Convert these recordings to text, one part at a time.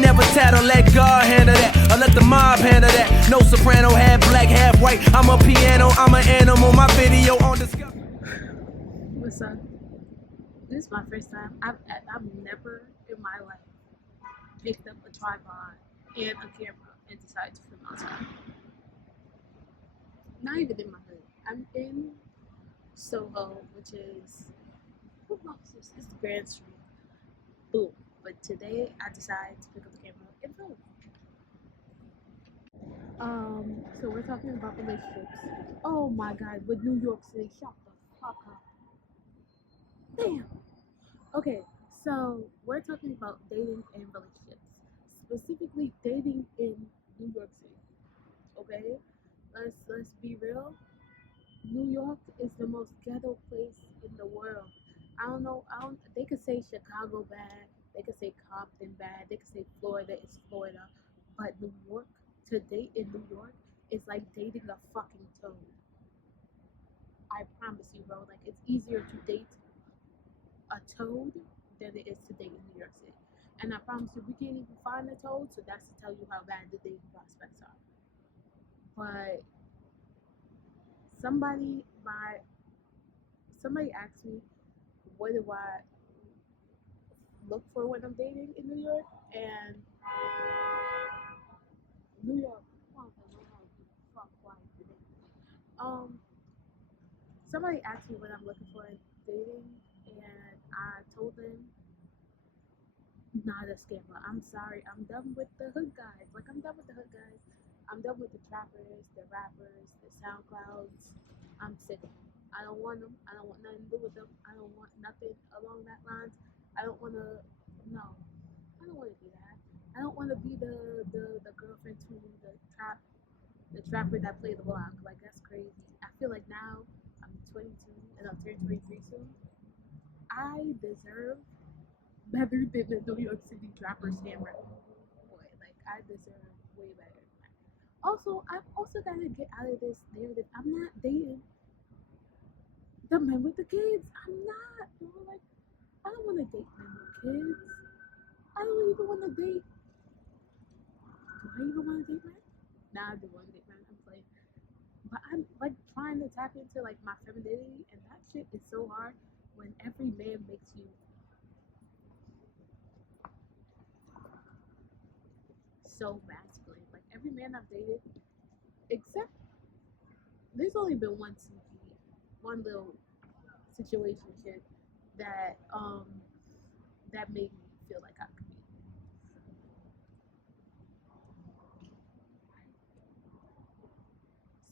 never tattle, let God handle that, or let the mob handle that. No soprano, half black, half white. I'm a piano, I'm an animal. My video on Discovery. What's up? This is my first time. I've never in my life picked up a tripod and a camera and decided to film outside. Not even in my hood. I'm in Soho, which is, who else is this? It's Grand Street. Boom. But today I decided to pick up the camera and film. So we're talking about relationships. Oh my God, with New York City, shut the fuck up. Damn. Okay, so we're talking about dating and relationships, specifically dating in New York City. Okay, let's be real. New York is the most ghetto place in the world. I don't know. They could say Chicago bad. They could say Compton bad. They could say Florida is Florida, but New York, to date in New York is like dating a fucking toad. I promise you, bro. Like, it's easier to date a toad than it is to date in New York City. And I promise you, we can't even find a toad, so that's to tell you how bad the dating prospects are. But somebody asked me, what do I look for when I'm dating in New York? And New York, somebody asked me what I'm looking for in dating, and I told them, not a scammer. I'm sorry. I'm done with the hood guys. Like, I'm done with the hood guys. I'm done with the trappers, the rappers, the SoundClouds. I'm sick of them. I don't want them. I don't want nothing to do with them. I don't want nothing along that lines. I don't want to. No, I don't want to do that. I don't want to be the girlfriend to the trapper that played the block. Like, that's crazy. I feel like now I'm 22 and I'll turn 23 soon. I deserve better than the New York City trapper scammer. Boy, like, I deserve way better than that. Also, I've also got to get out of this narrative. I'm not dating the men with the kids. I'm not, bro. Like, I don't want to date men with kids. I don't even want to date. Do I even want to date men? Nah, I do want to date men. I'm playing. But I'm like trying to tap into like my femininity, and that shit is so hard when every man makes you so masculine. Like, every man I've dated, except there's only been one little situationship that made me feel like I could be.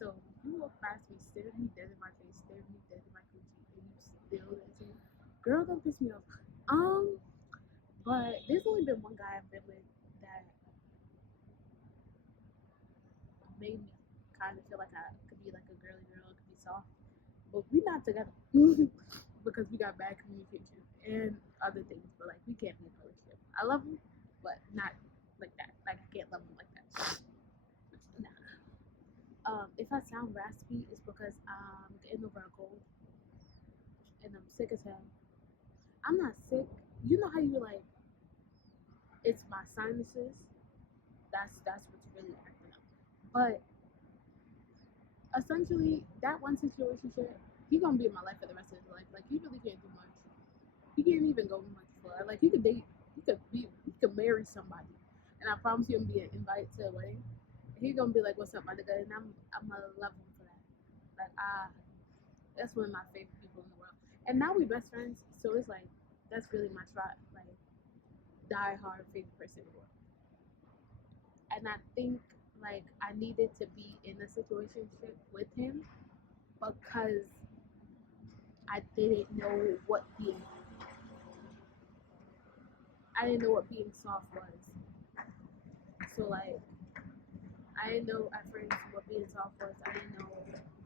So you walk past me, staring me dead in my face, staring me dead in my coochie, and you still into me. Girl, don't piss me off. But there's only been one guy I've been with that made me kind of feel like I could be like a girly girl, could be soft. But we're not together because we got bad communication and other things. But like, we can't be in a relationship. I love him, but not like that. Like, I can't love him like that. Nah. If I sound raspy, it's because I'm getting over a cold and I'm sick as hell. I'm not sick. You know how you like? It's my sinuses. That's what's really acting up. But essentially, that one situation, he gonna be in my life for the rest of his life. Like, he really can't do much. He can't even go much further. Like, he could date, he could marry somebody, and I promise you, I'm gonna be invited to a wedding. He gonna be like, "What's up, my nigga?" And I'm gonna love him for that. Like, that's one of my favorite people in the world. And now we best friends, so it's like, that's really my like die hard favorite person in the world. And I think like I needed to be in a situation with him because I didn't know what being soft was. So like, I didn't know at first what being soft was. I didn't know,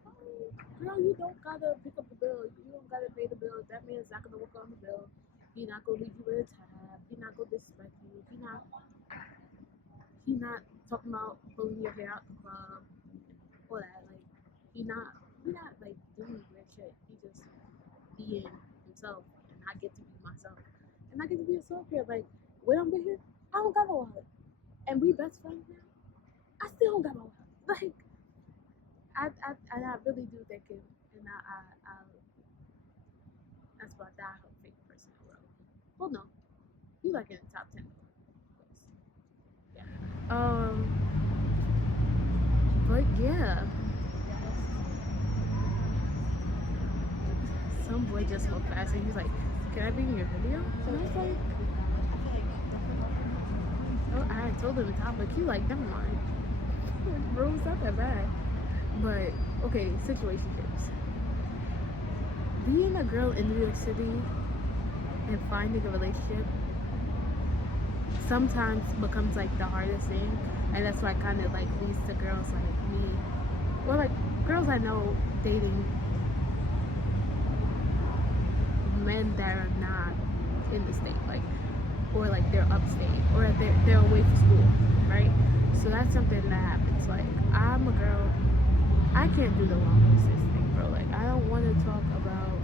oh, girl, you don't gotta pick up the bill. You don't gotta pay the bill. That man's not gonna work on the bill. He not gonna leave you with a tab. He not gonna disrespect you. He not talking about pulling your hair out the club. All that. Like, he not like doing weird shit. He just being himself, and I get to be myself, and I get to be a soft here. Like, when I'm with him, I don't got a wallet. And we best friends now. I still don't got my wallet. Like, I really do think it, and that's about that whole fake person in the world. Well, no, you like in the top 10. Yeah. But yeah, some boy just walked past and he's like, "Can I be in your video?" And I was like, "Oh, I told him the topic." He like, "Never mind." Like, bro, it's not that bad. But okay, situationships. Being a girl in New York City and finding a relationship sometimes becomes like the hardest thing, and that's why kind of like leads to girls like me, or like girls I know dating men that are not in the state, like, or like they're upstate, or they're away from school, right? So that's something that happens. Like, I'm a girl, I can't do the long distance thing, bro. Like, I don't want to talk about,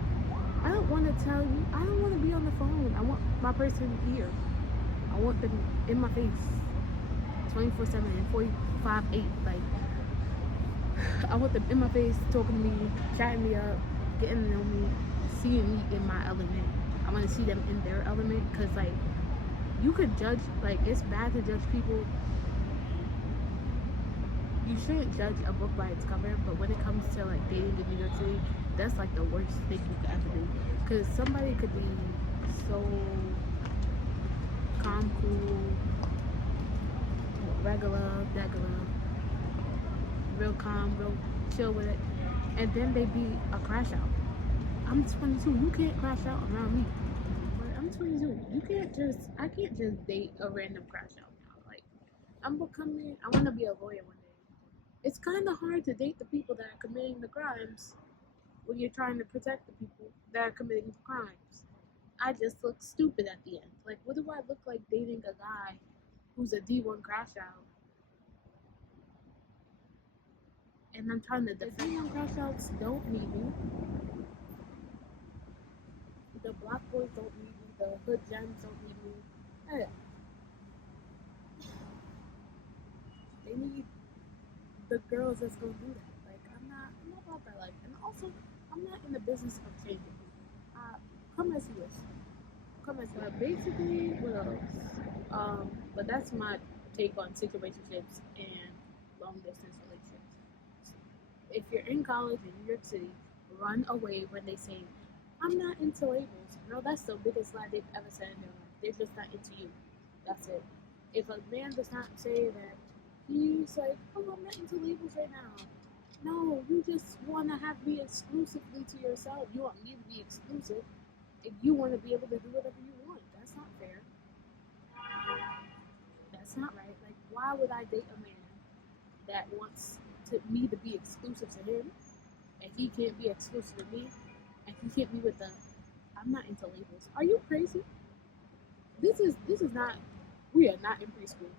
I don't want to tell you, I don't want to be on the phone. I want my person here. I want them in my face 24/7 and 45/8. Like, I want them in my face, talking to me, chatting me up, getting to know me, seeing me in my element. I want to see them in their element, because like, you could judge, like, it's bad to judge people. You shouldn't judge a book by its cover, but when it comes to like dating in New York City, that's like the worst thing you could ever do, because somebody could be so calm, cool, regular, real calm, real chill with it, and then they be a crash out. I'm 22. You can't crash out around me. But I'm 22. I can't just date a random crash out now. Like, I want to be a lawyer one day. It's kind of hard to date the people that are committing the crimes when you're trying to protect the people that are committing the crimes. I just look stupid at the end. Like, what do I look like dating a guy who's a D1 crash out? And I'm trying to defend. The D1 crash outs don't need me. The block boys don't need me. The hood gems don't need me. Hey, they need the girls that's gonna do that. Like, I'm not about that life. And also, I'm not in the business of changing people. Come as you wish. Come as you wish. Basically, what else? But that's my take on situationships and long distance relationships. If you're in college in New York City, run away when they say, "I'm not into labels." No, that's the biggest lie they've ever said in their life. They're just not into you. That's it. If a man does not say that, he's like, "Oh, I'm not into labels right now." No, you just want to have me exclusively to yourself. You want me to be exclusive. If you want to be able to do whatever you want, that's not fair. That's not right. Like, why would I date a man that wants me to be exclusive to him, and he can't be exclusive to me, and he can't be with the, "I'm not into labels." Are you crazy? This is not. We are not in preschool.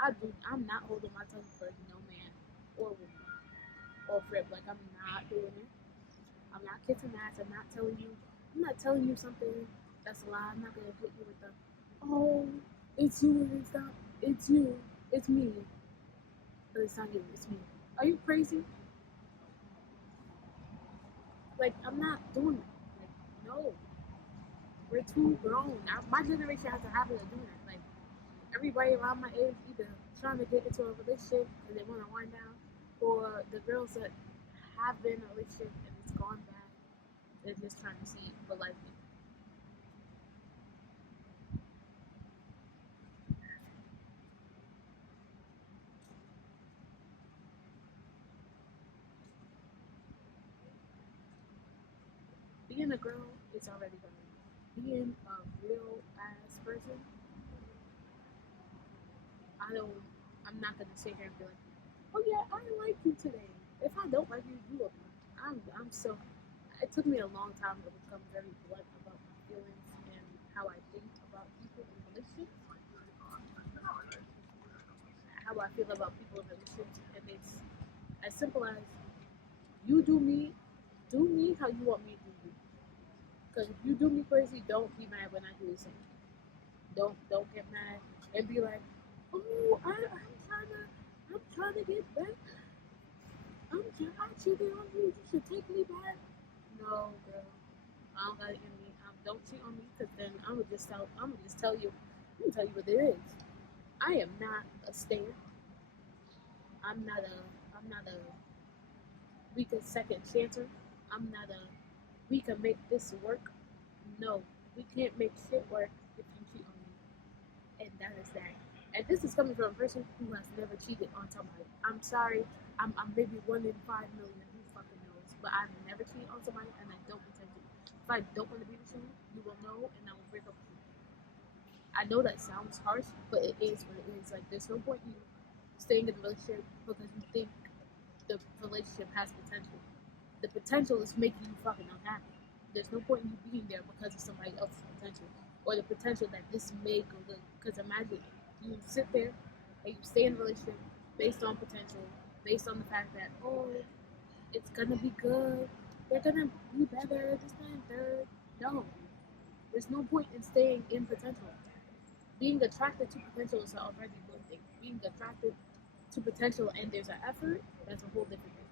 I'm not holding my tongue for no man or woman or friend. Like, I'm not doing it. I'm not kissing ass. I'm not telling you something that's a lie. I'm not gonna hit you with the, "Oh, it's you and it's not, it's you, it's me." But it's not you, it's me. Are you crazy? Like, I'm not doing it. Like, no. We're too grown. My generation has a habit of doing it. Like, everybody around my age either trying to get into a relationship and they want to wind down, or the girls that have been in a relationship and it's gone bad, they're just trying to see what life is. Being a girl is already hard. Being a real ass person, I'm not gonna sit here and be like, "Oh yeah, I like you today." If I don't like you, you will not. I'm so. It took me a long time to become very blunt about my feelings and how I think about people in relationships, how I feel about people in relationships, and it's as simple as, you do me how you want me to do you. Because if you do me crazy, don't be mad when I do the same. Don't get mad and be like, oh, I'm trying to get back. I cheated on you. You should take me back. No, girl. I don't got it in me. Don't cheat on me, because then I'm gonna just tell you. I'm gonna tell you what it is. I am not a stayer. I'm not a we can second chancer. I'm not a we can make this work. No, we can't make shit work if you cheat on me. And that is that. And this is coming from a person who has never cheated on somebody. I'm sorry, I'm maybe 1 in 5 million. Who fucking knows? But I've never cheated on somebody, and I don't intend to. If I don't want to be with you, you will know, and I will break up with you. I know that sounds harsh, but it is what it is. Like, there's no point in you staying in a relationship because you think the relationship has potential. The potential is making you fucking unhappy. There's no point in you being there because of somebody else's potential or the potential that this may go good. Because imagine you sit there and you stay in a relationship based on potential, based on the fact that, oh, it's gonna be good, they're gonna be better, this, that, and third. No, there's no point in staying in potential. Being attracted to potential is already one thing. Being attracted to potential and there's an effort, that's a whole different thing.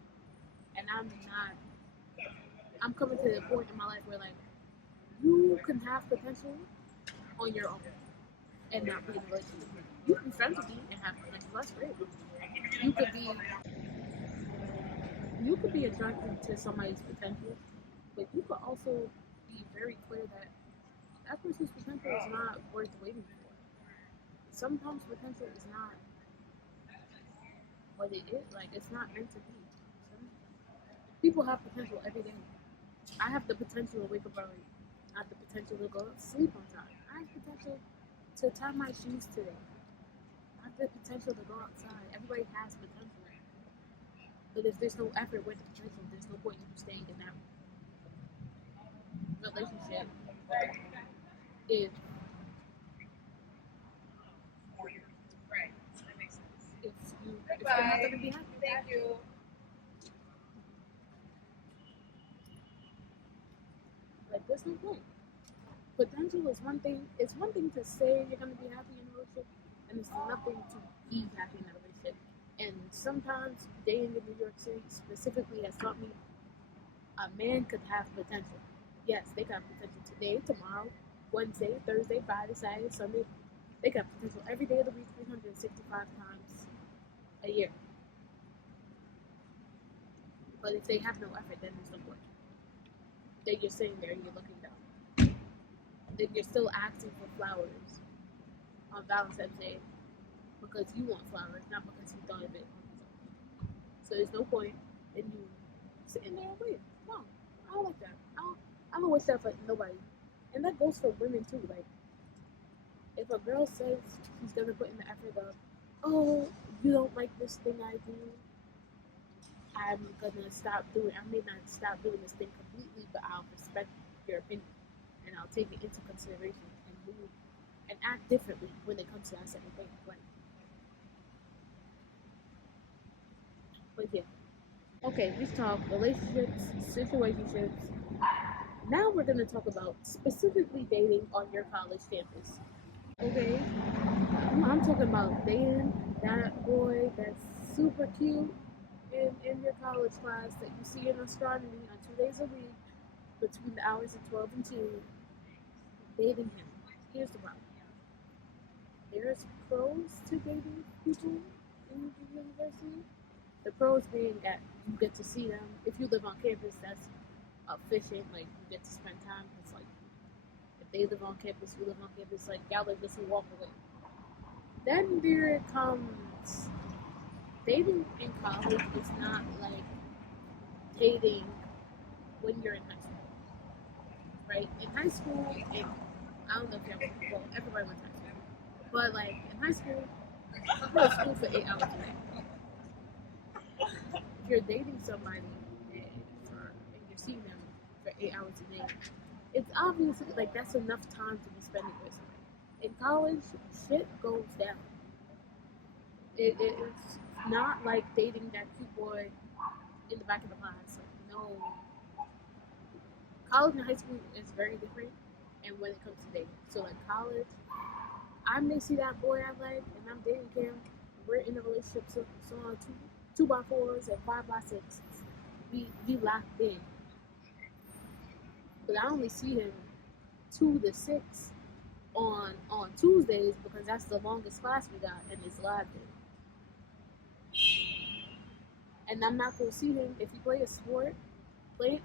And I'm coming to the point in my life where, like, you can have potential on your own and not be in a relationship. You can be friends with me and have potential. That's great. You could be you could be attracted to somebody's potential, but you could also be very clear that that person's potential is not worth waiting for. Sometimes potential is not what it is. Like, it's not meant to be. Some people have potential every day. I have the potential to wake up early. I have the potential to go to sleep on time. I have the potential to tie my shoes today. I have the potential to go outside. Everybody has potential. But if there's no effort with the potential, there's no point in you staying in that relationship if if you're not gonna be happy. Thank you. Like, there's no point. Potential is one thing. It's one thing to say you're gonna be happy in a relationship, and it's nothing to be happy in a relationship. And sometimes dating in New York City specifically has taught me a man could have potential. Yes, they got potential today, tomorrow, Wednesday, Thursday, Friday, Saturday, Sunday. They got potential every day of the week, 365 times a year. But if they have no effort, then there's no point. Then you're sitting there and you're looking down. Then you're still asking for flowers on Valentine's Day because you want flowers, not because you thought of it. So there's no point in you sitting there and waiting. No, I don't like that. I don't wish that for nobody. And that goes for women too. Like, if a girl says she's gonna put in the effort of, oh, you don't like this thing I do, I'm gonna stop doing. I may not stop doing this thing completely, but I'll respect your opinion and I'll take it into consideration and move and act differently when it comes to that second thing. But yeah. Okay, we've talked relationships, situationships. Now we're gonna talk about specifically dating on your college campus. Okay, I'm talking about dating that boy that's super cute in your college class that you see in astronomy on 2 days a week between the hours of 12 and 2, dating him. Here's the problem. There's pros to dating people in the university. The pros being that you get to see them. If you live on campus, that's efficient. Like, you get to spend time. It's like, if they live on campus, you live on campus. Like, y'all live just walk away. Then there comes dating in college. Is not like dating when you're in high school, right? In high school, and I don't know if y'all, well, everybody went to high school, but like in high school, you go to school for 8 hours a day. If you're dating somebody and you're seeing them for 8 hours a day, it's obviously like that's enough time to be spending with somebody. In college, shit goes down. It's not like dating that cute boy in the back of the class. Like, no, college and high school is very different, and when it comes to dating, so like college, I may see that boy I like and I'm dating him. We're in a relationship, so on two by fours and 5x6s. We locked in, but I only see him 2 to 6 on Tuesdays because that's the longest class we got and it's live day. And I'm not gonna see him if he play a sport.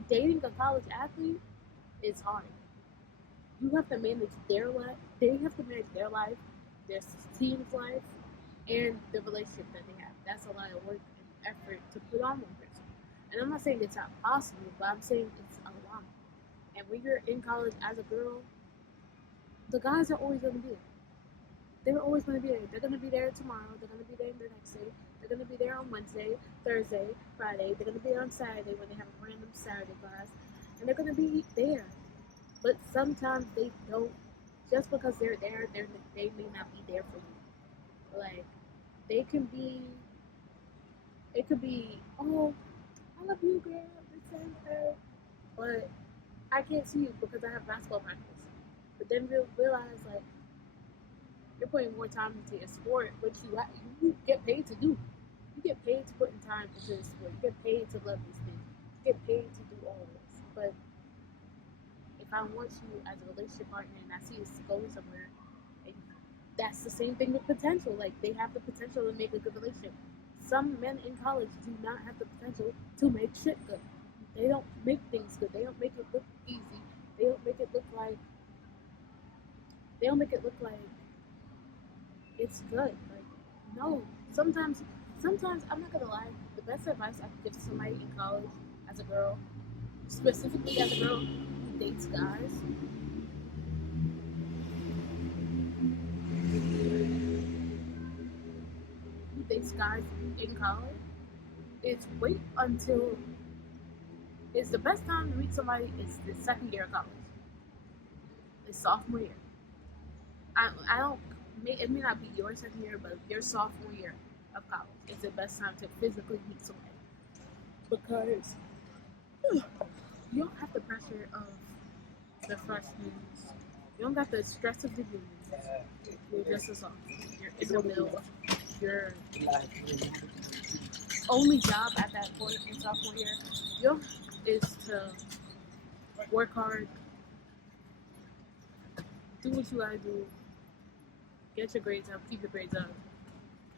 Dating a college athlete is hard. You have to manage their life. They have to manage their life, their team's life, and the relationship that they have. That's a lot of work and effort to put on one person. And I'm not saying it's not possible, but I'm saying it's a lot. And when you're in college as a girl, the guys are always going to be there. They're always going to be there. They're going to be there tomorrow. They're going to be there the next day. They're going to be there on Wednesday, Thursday, Friday. They're going to be there on Saturday when they have a random Saturday class. And they're going to be there. But sometimes they don't. Just because they're there, they may not be there for you. Like, they can be, it could be, oh, I love you, girl, this and that. But I can't see you because I have basketball practice. But then we'll realize, like, you're putting more time into your sport, which you get paid to do. You get paid to put in time into the sport. You get paid to love these things. You get paid to do all this. But if I want you as a relationship partner and I see us going somewhere, and that's the same thing with potential. Like, they have the potential to make a good relationship. Some men in college do not have the potential to make shit good. They don't make things good. They don't make it look easy. They don't make it look like it's good. Like, no. Sometimes I'm not gonna lie. The best advice I could give to somebody in college as a girl, specifically as a girl who dates guys, in college, is wait until it's the best time to meet somebody is the second year of college. It's sophomore year. I don't. It may not be your second year, but your sophomore year of college is the best time to physically meet somebody because you don't have the pressure of the freshmen. You don't got the stress of the juniors. You're just a sophomore. You're in the middle. Your only job at that point in sophomore year, is to work hard, do what you gotta do, get your grades up, keep your grades up,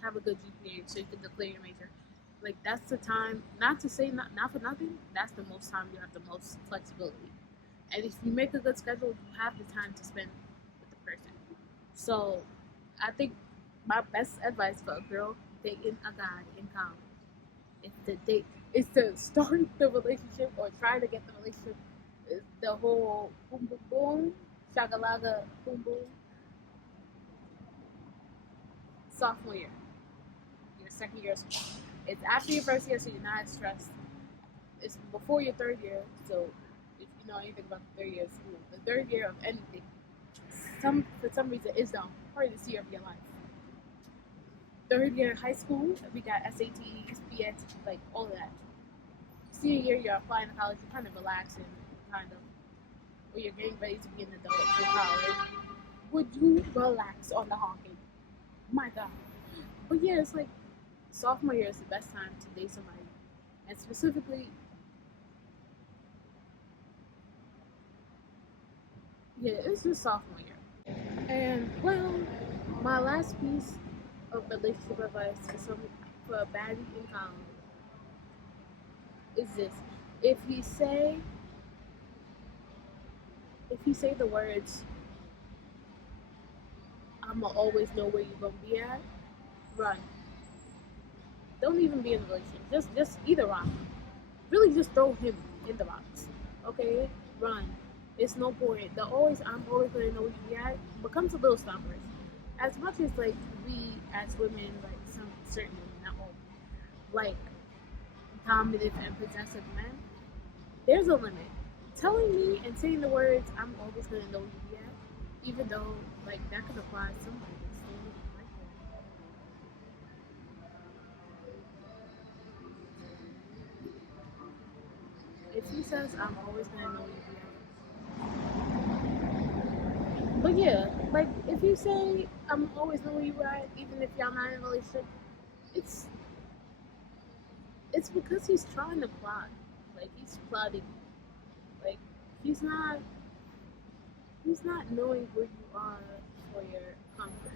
have a good GPA so you can declare your major. Like, that's the time, not to say not for nothing, that's the most time you have the most flexibility. And if you make a good schedule, you have the time to spend with the person. So I think my best advice for a girl dating a guy in college is to start the relationship or try to get the relationship. The whole boom boom boom, shagalaga boom boom. Sophomore year, your second year of school. It's after your first year, so you're not as stressed. It's before your third year, so if you know anything about the third year of school, the third year of anything, for some reason, is the hardest year of your life. Third year of high school, we got SATs, BS, like all of that. Senior year, you're applying to college, you're kind of relaxing, kind of, or you're getting ready to be an adult in college. Would you relax on the honking? My God. But yeah, it's like sophomore year is the best time to date somebody, and specifically, yeah, it's just sophomore year. And well, my last piece of relationship advice for a baddie in college is this: if you say the words, "I'ma always know where you're gonna be at," run. Don't even be in a relationship. Just either rock. Really, just throw him in the box. Okay, run. It's no point. I'm always gonna know where you be at becomes a little stoppers. As much as like we as women, like some certain women, not all, like dominant and possessive men, there's a limit. Telling me and saying the words, "I'm always gonna know where you be at," even though like that could apply to somebody that's standing right there. If he says, "I'm always gonna know where you be at," but yeah, like if you say, I'm always know where you at, even if y'all not in a relationship. It's it's because he's trying to plot. Like he's plotting. Like he's not he's not knowing where you are for your comfort.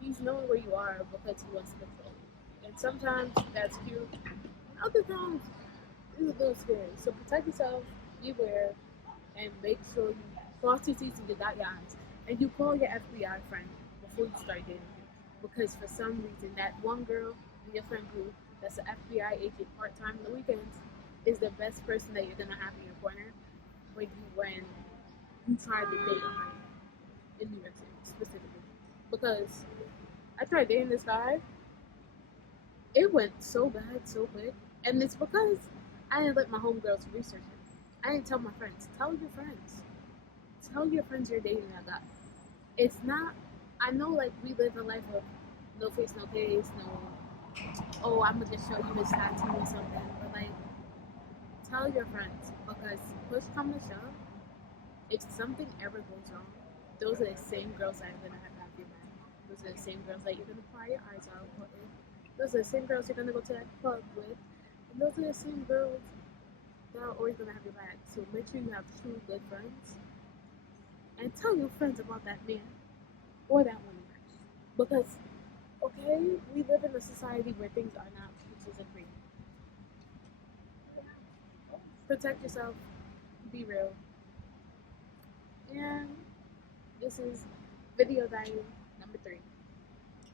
He's knowing where you are because he wants to control you. And sometimes that's cute. And other times it's a little scary. So protect yourself, beware, and make sure you cross your T's and you dot your I's. And you call your FBI friend before you start dating him. Because for some reason, that one girl in your friend group that's an FBI agent part time on the weekends is the best person that you're gonna have in your corner when you try to date a man in New York City specifically. Because I tried dating this guy, it went so bad so quick, and it's because I didn't let my homegirls research it. I didn't tell my friends. Tell your friends. Tell your friends you're dating that guy. It's not. I know, like we live a life of no face, no case, no. Oh, I'm gonna just show you this tattoo or something. But like, tell your friends because push come to shove, if something ever goes wrong, those are the same girls that are gonna have your back. Those are the same girls that you're gonna cry your eyes out with. Those are the same girls you're gonna go to that club with. And those are the same girls that are always gonna have your back. So make sure you have true good friends. And tell your friends about that man or that woman. Because, okay, we live in a society where things are not peaches and cream. Protect yourself, be real. And this is video diary number 3.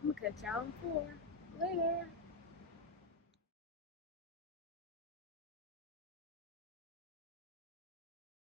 I'm gonna catch y'all in 4. Later.